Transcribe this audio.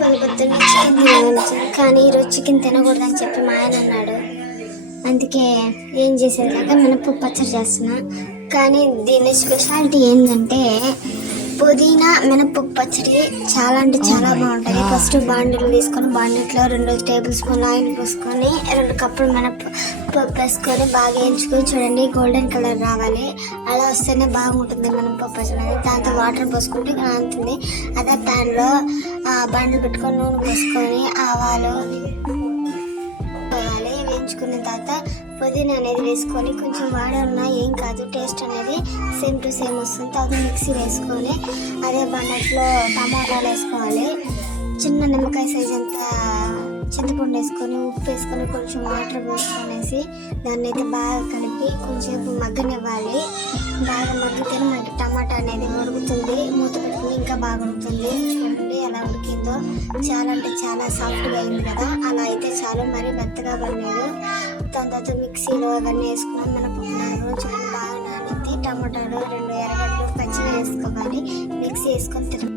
పొద్దు పొద్దున్న చికెన్ తినాలని కానీ ఈరోజు చికెన్ తినకూడదని చెప్పి మా ఆయన అన్నాడు. అందుకే ఏం చేసేది లేక మినపప్పు పచ్చడి చేస్తున్నా. కానీ దీని స్పెషాలిటీ ఏంటంటే పుదీనా మినపప్పు పచ్చడి చాలా అంటే చాలా బాగుంటుంది ఫస్ట్ బాండిలు తీసుకొని బాండిట్లో రెండు టేబుల్ స్పూన్ ఆయిల్ పోసుకొని రెండు కప్పులు మినపప్పు వేసుకొని బాగా వేయించుకొని చూడండి గోల్డెన్ కలర్ రావాలి. అలా వస్తేనే బాగుంటుంది మినపప్పు పచ్చడి అనేది. దాంతో వాటర్ పోసుకుంటే నానుతుంది అదే ప్యాన్లో బండ్లు పెట్టుకొని నూనె పోసుకొని ఆవాలు వేయాలి వేయించుకున్న తర్వాత పుదీనా అనేది వేసుకొని కొంచెం వాడన్నా ఏం కాదు టేస్ట్ అనేది సేమ్ టు సేమ్ వస్తుంది. తర్వాత మిక్సీ వేసుకొని అదే బండట్లో టమాటాలు వేసుకోవాలి. చిన్న నిమ్మకాయ సైజ్ అంత చింతపండు వేసుకొని ఉప్పు వేసుకొని కొంచెం వాటర్ పోసుకొనేసి దాన్ని అయితే బాగా కలిపి కొంచెం మగ్గనివ్వాలి. బాగా మగ్గితే మనకి టమాటా అనేది ఉడుకుతుంది మూత పెట్టుకుని ఇంకా బాగా ఉడుకుతుంది. చూడండి ఎలా చాలా అంటే చాలా సాఫ్ట్గా అయింది కదా. అలా అయితే చాలు. మరి మెత్తగా పడలేదు దాని తర్వాత మిక్సీలో అవన్నీ వేసుకున్నాం మన నానబెట్టి చూడండి బాగా నానితే టమాటాలు రెండు ఎర్రగడ్డలు పచ్చిగా వేసుకోవాలి. మిక్సీ వేసుకొని తిన.